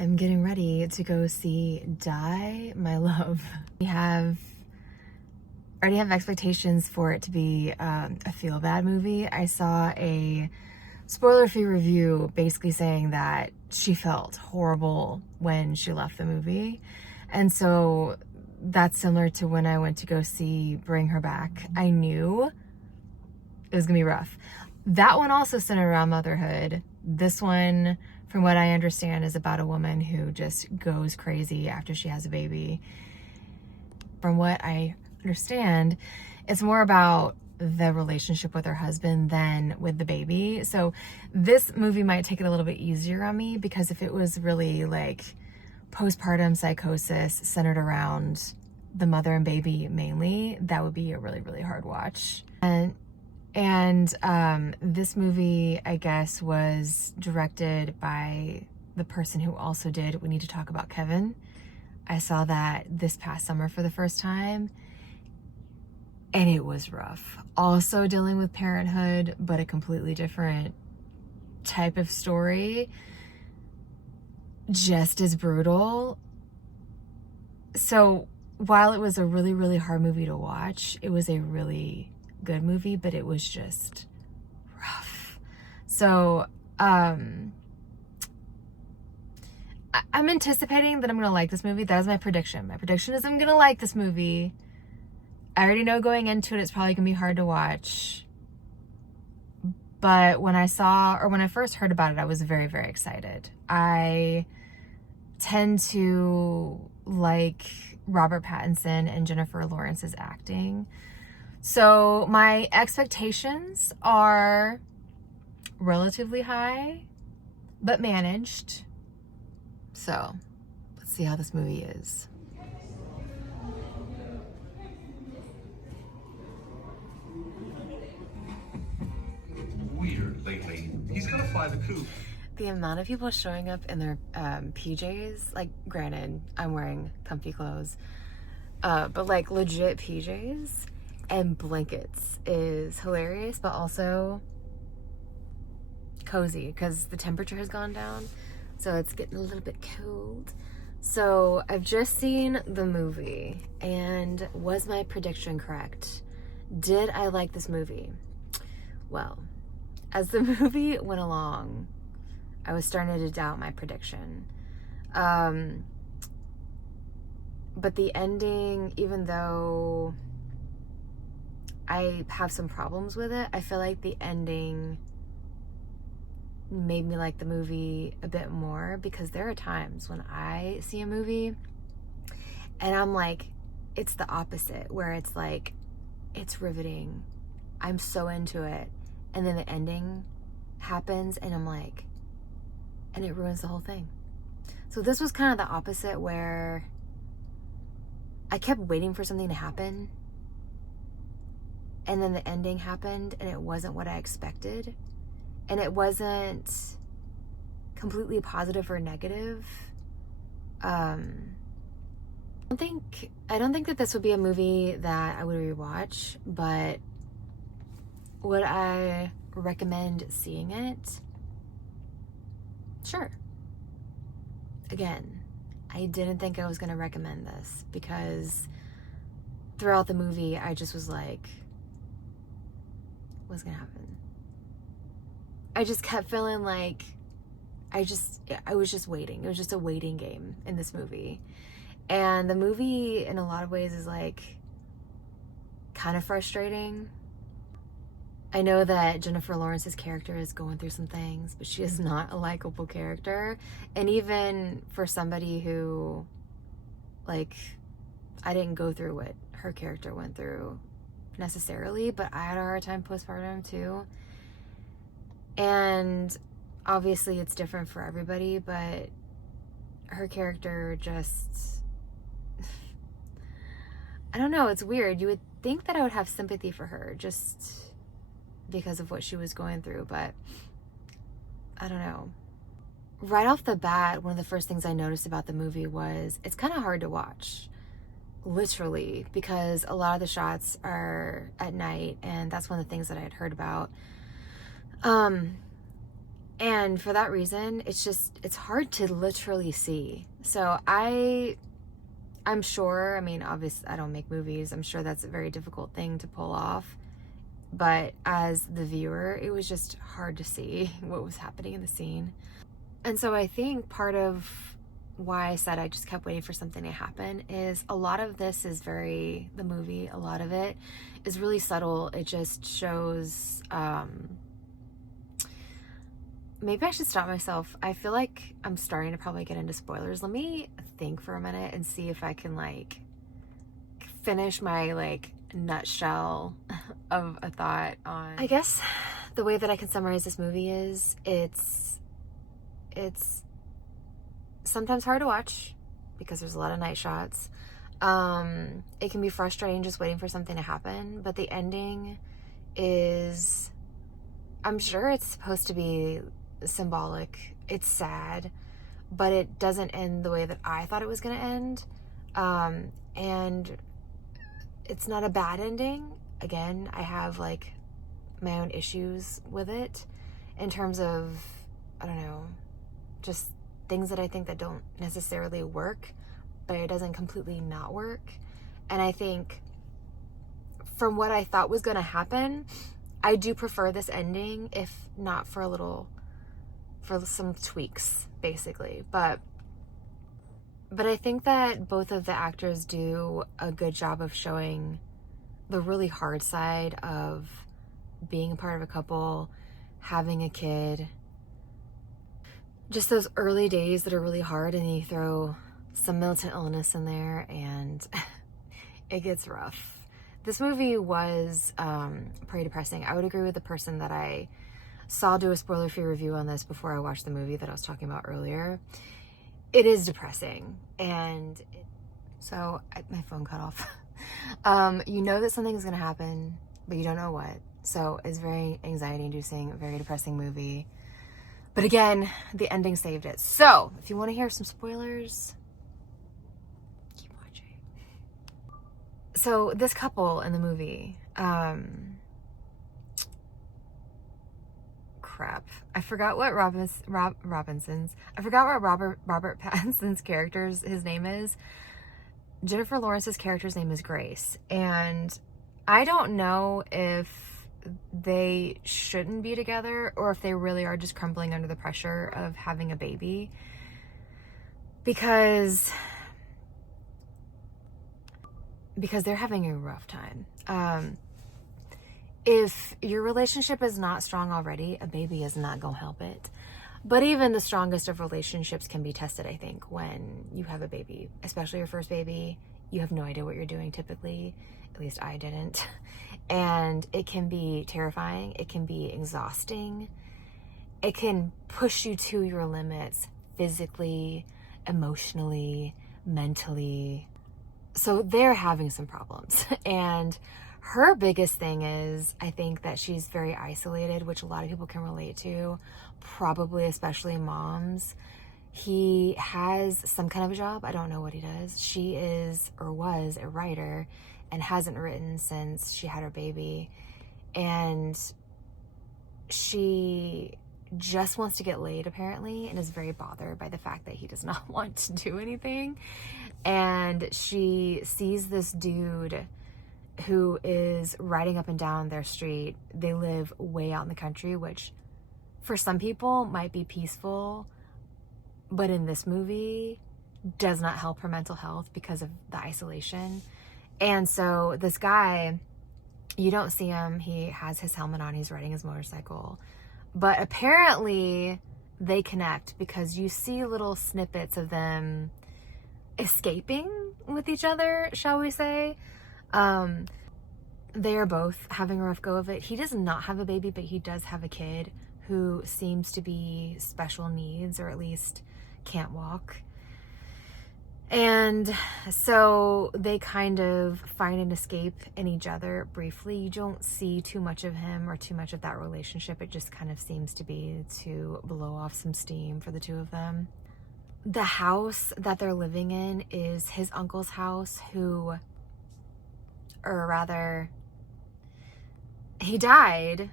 I'm getting ready to go see Die, My Love. We already have expectations for it to be a feel-bad movie. I saw a spoiler-free review basically saying that she felt horrible when she left the movie. And so that's similar to when I went to go see Bring Her Back. I knew it was gonna be rough. That one also centered around motherhood. This one, from what I understand, is about a woman who just goes crazy after she has a baby. From what I understand, it's more about the relationship with her husband than with the baby. So this movie might take it a little bit easier on me, because if it was really like postpartum psychosis centered around the mother and baby mainly, that would be a really, really hard watch. And this movie, I guess, was directed by the person who also did We Need to Talk About Kevin. I saw that this past summer for the first time, and it was rough. Also dealing with parenthood, but a completely different type of story. Just as brutal. So while it was a really, really hard movie to watch, it was a really good movie, but it was just rough. So I'm anticipating that I'm gonna like this movie. That is my prediction. My prediction is I'm gonna like this movie. I already know going into it, it's probably gonna be hard to watch. But when I first heard about it, I was very, very excited. I tend to like Robert Pattinson and Jennifer Lawrence's acting. So my expectations are relatively high, but managed. So let's see how this movie is. Weird lately. He's gonna fly the coop. The amount of people showing up in their PJs, like, granted, I'm wearing comfy clothes, but like legit PJs and blankets is hilarious, but also cozy because the temperature has gone down, so it's getting a little bit cold. So I've just seen the movie, and was my prediction correct? Did I like this movie? Well, as the movie went along, I was starting to doubt my prediction. But the ending, even though I have some problems with it, I feel like the ending made me like the movie a bit more, because there are times when I see a movie and I'm like, it's the opposite, where it's like, it's riveting, I'm so into it, and then the ending happens and I'm like, and it ruins the whole thing. So this was kind of the opposite, where I kept waiting for something to happen, and then the ending happened and it wasn't what I expected, and it wasn't completely positive or negative. I don't think that this would be a movie that I would rewatch, but would I recommend seeing it? Sure. Again, I didn't think I was going to recommend this, because throughout the movie, I just was like, what's going to happen? I just kept feeling like I was just waiting. It was just a waiting game in this movie. And the movie, in a lot of ways, is like kind of frustrating. I know that Jennifer Lawrence's character is going through some things, but she is not a likable character. And even for somebody who, like, I didn't go through what her character went through necessarily, but I had a hard time postpartum too. And obviously it's different for everybody, but her character just, I don't know, it's weird. You would think that I would have sympathy for her just because of what she was going through, but I don't know. Right off the bat, one of the first things I noticed about the movie was it's kind of hard to watch, literally, because a lot of the shots are at night, and that's one of the things that I had heard about. And for that reason, it's hard to literally see. So I'm sure, I mean, obviously I don't make movies. I'm sure that's a very difficult thing to pull off. But as the viewer, it was just hard to see what was happening in the scene. And so I think part of why I said I just kept waiting for something to happen is a lot of this is the movie, a lot of it is really subtle. It just shows, maybe I should stop myself. I feel like I'm starting to probably get into spoilers. Let me think for a minute and see if I can like finish my like nutshell of a thought on. I guess the way that I can summarize this movie is it's sometimes hard to watch because there's a lot of night shots. It can be frustrating just waiting for something to happen, but the ending is, I'm sure it's supposed to be symbolic. It's sad, but it doesn't end the way that I thought it was going to end. And it's not a bad ending. Again, I have like my own issues with it in terms of, I don't know, just things that I think that don't necessarily work, but it doesn't completely not work. And I think from what I thought was going to happen, I do prefer this ending, if not for some tweaks, basically. But I think that both of the actors do a good job of showing the really hard side of being a part of a couple, having a kid, just those early days that are really hard, and you throw some mental illness in there and it gets rough. This movie was pretty depressing. I would agree with the person that I saw do a spoiler-free review on this before I watched the movie that I was talking about earlier. It is depressing, and so my phone cut off. You know that something's gonna happen, but you don't know what. So it's very anxiety-inducing, very depressing movie. But again, the ending saved it. So if you want to hear some spoilers, keep watching. So this couple in the movie, crap. I forgot what Robert Pattinson's his name is. Jennifer Lawrence's character's name is Grace. And I don't know if they shouldn't be together or if they really are just crumbling under the pressure of having a baby. Because they're having a rough time. If your relationship is not strong already, a baby is not going to help it. But even the strongest of relationships can be tested, I think, when you have a baby, especially your first baby. You have no idea what you're doing typically. At least I didn't. And it can be terrifying. It can be exhausting. It can push you to your limits physically, emotionally, mentally. So they're having some problems. And her biggest thing is, I think that she's very isolated, which a lot of people can relate to, probably especially moms. He has some kind of a job. I don't know what he does. She is or was a writer and hasn't written since she had her baby. And she just wants to get laid, apparently, and is very bothered by the fact that he does not want to do anything. And she sees this dude who is riding up and down their street. They live way out in the country, which for some people might be peaceful, but in this movie does not help her mental health because of the isolation. And so this guy, you don't see him. He has his helmet on. He's riding his motorcycle. But apparently they connect because you see little snippets of them escaping with each other, shall we say. They are both having a rough go of it. He does not have a baby, but he does have a kid who seems to be special needs, or at least can't walk. And so they kind of find an escape in each other briefly. You don't see too much of him or too much of that relationship. It just kind of seems to be to blow off some steam for the two of them. The house that they're living in is his uncle's house, he died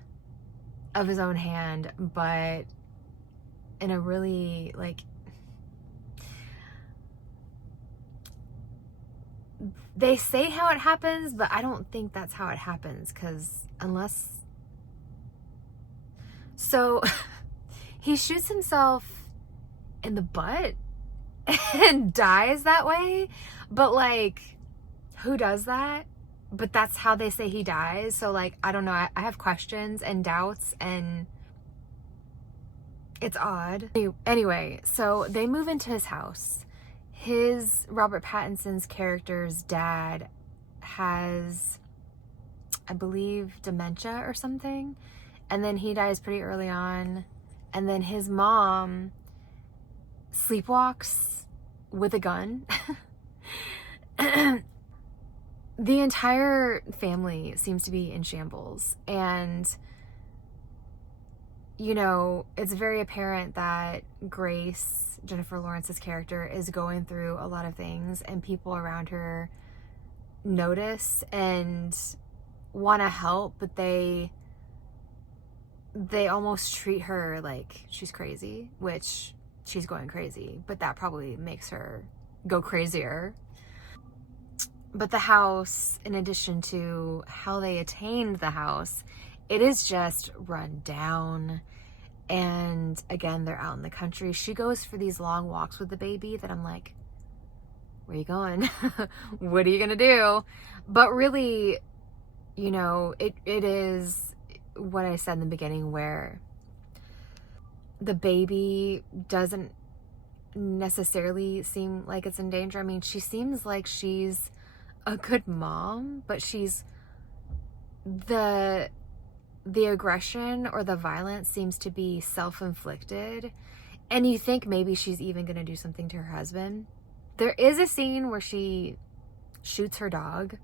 of his own hand, but in a really, like, they say how it happens, but I don't think that's how it happens, because unless... So, he shoots himself in the butt and dies that way, but, like, who does that? But that's how they say he dies, so, like, I don't know, I have questions and doubts, and it's odd. Anyway, so they move into his house. Robert Pattinson's character's dad has, I believe, dementia or something, and then he dies pretty early on, and then his mom sleepwalks with a gun. The entire family seems to be in shambles, and you know, it's very apparent that Grace, Jennifer Lawrence's character, is going through a lot of things, and people around her notice and want to help, but they almost treat her like she's crazy, which she's going crazy, but that probably makes her go crazier. But the house, in addition to how they attained the house, it is just run down. And again, they're out in the country. She goes for these long walks with the baby that I'm like, where are you going? What are you gonna do? But really, you know, it is what I said in the beginning, where the baby doesn't necessarily seem like it's in danger. I mean, she seems like she's a good mom, but she's the aggression or the violence seems to be self-inflicted, and you think maybe she's even going to do something to her husband. There is a scene where she shoots her dog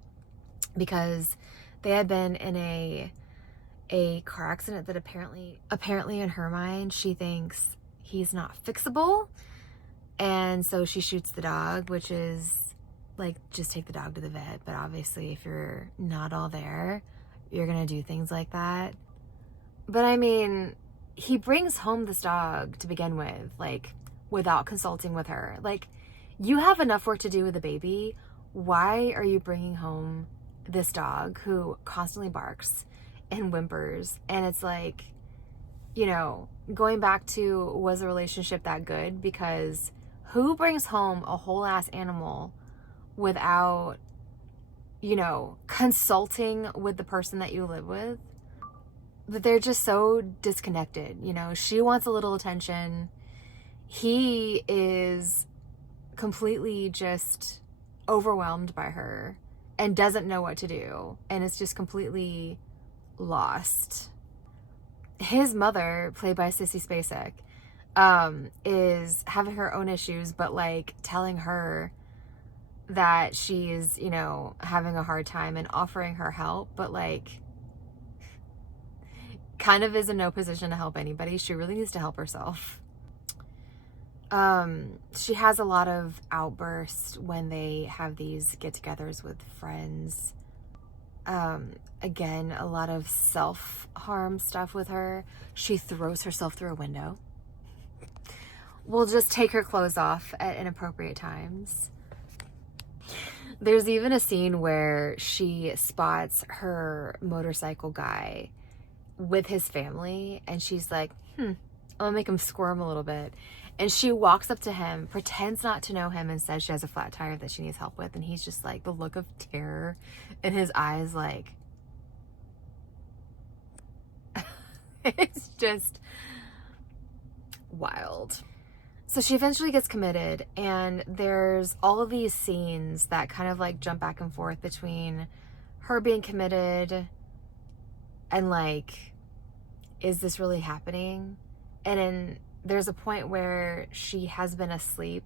because they had been in a car accident that apparently in her mind she thinks he's not fixable, and so she shoots the dog, which is like, just take the dog to the vet. But obviously if you're not all there, you're gonna do things like that. But I mean, he brings home this dog to begin with, like, without consulting with her. Like, you have enough work to do with the baby. Why are you bringing home this dog who constantly barks and whimpers? And it's like, you know, going back to, was the relationship that good? Because who brings home a whole ass animal without, you know, consulting with the person that you live with? That they're just so disconnected. You know, she wants a little attention. He is completely just overwhelmed by her and doesn't know what to do, and is just completely lost. His mother, played by Sissy Spacek, is having her own issues, but like telling her that she's, you know, having a hard time and offering her help, but like kind of is in no position to help anybody. She really needs to help herself. She has a lot of outbursts when they have these get-togethers with friends. Again, a lot of self-harm stuff with her. She throws herself through a window. Will just take her clothes off at inappropriate times. There's even a scene where she spots her motorcycle guy with his family, and she's like, I'm gonna make him squirm a little bit. And she walks up to him, pretends not to know him, and says she has a flat tire that she needs help with. And he's just like, the look of terror in his eyes, like, it's just wild. So she eventually gets committed, and there's all of these scenes that kind of like jump back and forth between her being committed and like, is this really happening? And then there's a point where she has been asleep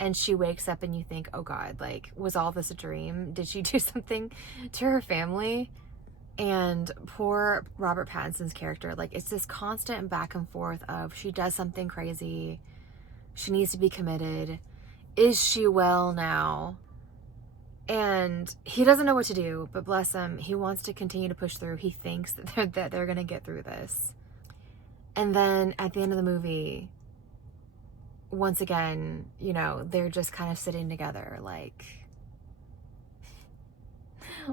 and she wakes up and you think, oh God, like, was all this a dream? Did she do something to her family? And poor Robert Pattinson's character, like, it's this constant back and forth of, she does something crazy, she needs to be committed, is she well now? And he doesn't know what to do, but bless him, he wants to continue to push through. He thinks that they're going to get through this. And then at the end of the movie, once again, you know, they're just kind of sitting together, like,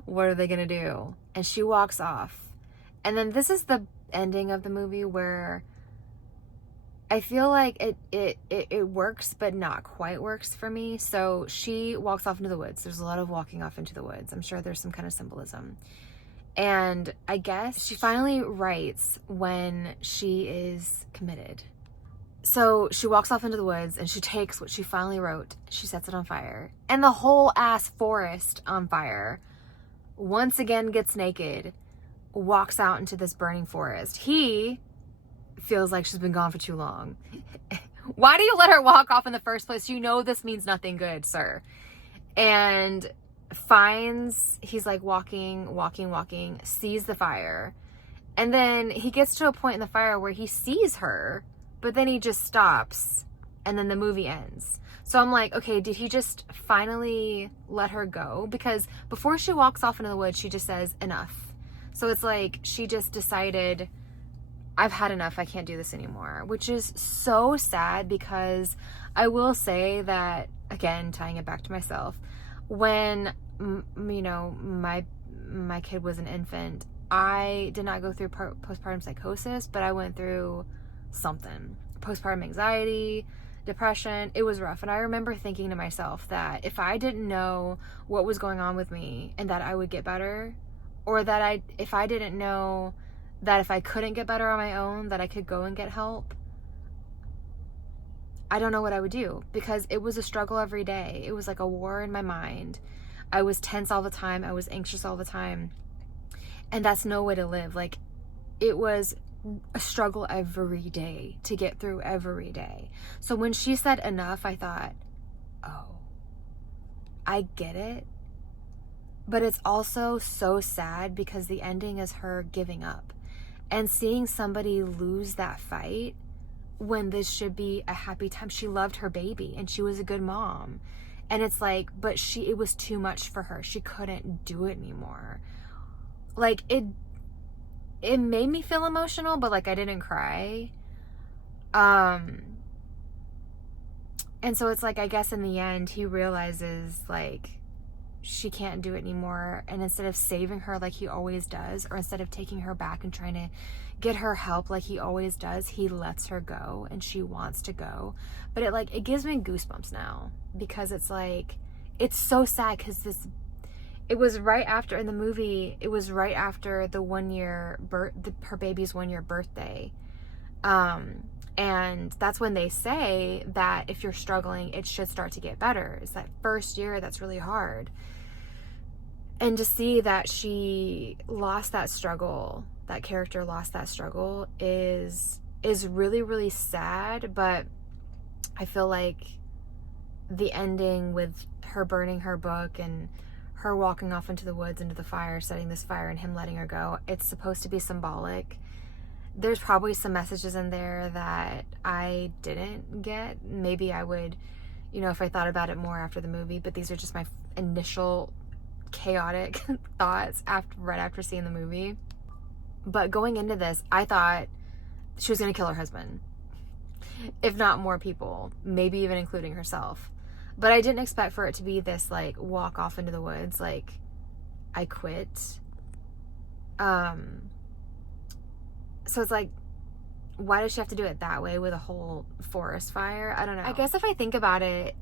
what are they gonna do? And she walks off. And then this is the ending of the movie where I feel like it works, but not quite works for me. So she walks off into the woods. There's a lot of walking off into the woods. I'm sure there's some kind of symbolism. And I guess she finally writes when she is committed. So she walks off into the woods and she takes what she finally wrote. She sets it on fire. And the whole ass forest on fire. Once again gets naked. Walks out into this burning forest. He feels like she's been gone for too long. Why do you let her walk off in the first place? You know this means nothing good, sir. And he's like walking, sees the fire. And then he gets to a point in the fire where he sees her, but then he just stops and then the movie ends. So I'm like, okay, did he just finally let her go? Because before she walks off into the woods, she just says enough. So it's like she just decided, I've had enough. I can't do this anymore, which is so sad because I will say that, again, tying it back to myself, when, you know, my kid was an infant, I did not go through postpartum psychosis, but I went through something. Postpartum anxiety, depression. It was rough. And I remember thinking to myself that if I didn't know what was going on with me and that I would get better, or that if I didn't know that if I couldn't get better on my own, that I could go and get help, I don't know what I would do, because it was a struggle every day. It was like a war in my mind. I was tense all the time. I was anxious all the time. And that's no way to live. Like, it was a struggle every day to get through every day. So when she said enough, I thought, oh, I get it. But it's also so sad because the ending is her giving up and seeing somebody lose that fight when this should be a happy time. She loved her baby and she was a good mom. And it's like, but it was too much for her. She couldn't do it anymore. Like, it made me feel emotional, but like I didn't cry. And so it's like, I guess in the end, he realizes like she can't do it anymore. And instead of saving her like he always does, or instead of taking her back and trying to get her help like he always does, he lets her go and she wants to go. But it gives me goosebumps now, because it's like, it's so sad, because it was right after, in the movie, it was right after her baby's 1 year birthday. And that's when they say that if you're struggling, it should start to get better. It's that first year that's really hard. And to see that she lost that struggle, that character lost that struggle, is really, really sad. But I feel like the ending with her burning her book and her walking off into the woods, into the fire, setting this fire, and him letting her go, it's supposed to be symbolic. There's probably some messages in there that I didn't get. Maybe I would, if I thought about it more after the movie, but these are just my initial chaotic thoughts right after seeing the movie. But going into this, I thought she was going to kill her husband, if not more people, maybe even including herself. But I didn't expect for it to be this like walk off into the woods, like I quit. So it's like, why does she have to do it that way with a whole forest fire? I don't know. I guess if I think about it,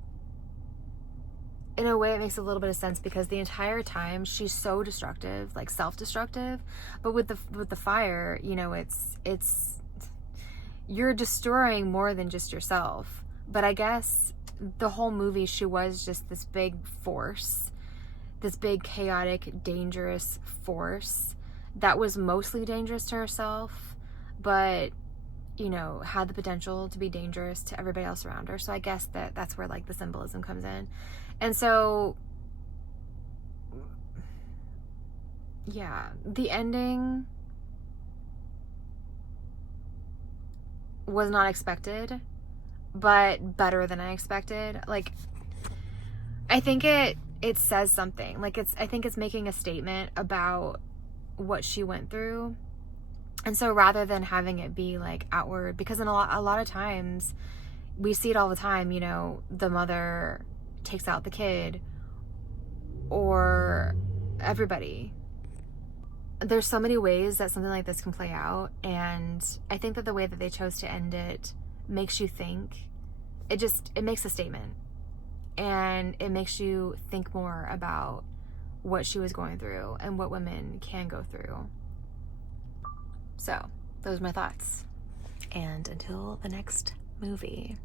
in a way it makes a little bit of sense, because the entire time she's so destructive, like self-destructive. But with the fire, it's you're destroying more than just yourself. But I guess the whole movie, she was just this big force, this big chaotic, dangerous force that was mostly dangerous to herself, but had the potential to be dangerous to everybody else around her. So I guess that's where like the symbolism comes in. And so yeah, the ending was not expected, but better than I expected. Like, I think it says something. Like, I think it's making a statement about what she went through. And so rather than having it be like outward, because in a lot of times we see it all the time, you know, the mother takes out the kid or everybody. There's so many ways that something like this can play out, and I think that the way that they chose to end it makes you think. It makes a statement, and it makes you think more about what she was going through and what women can go through. So, those are my thoughts. And until the next movie.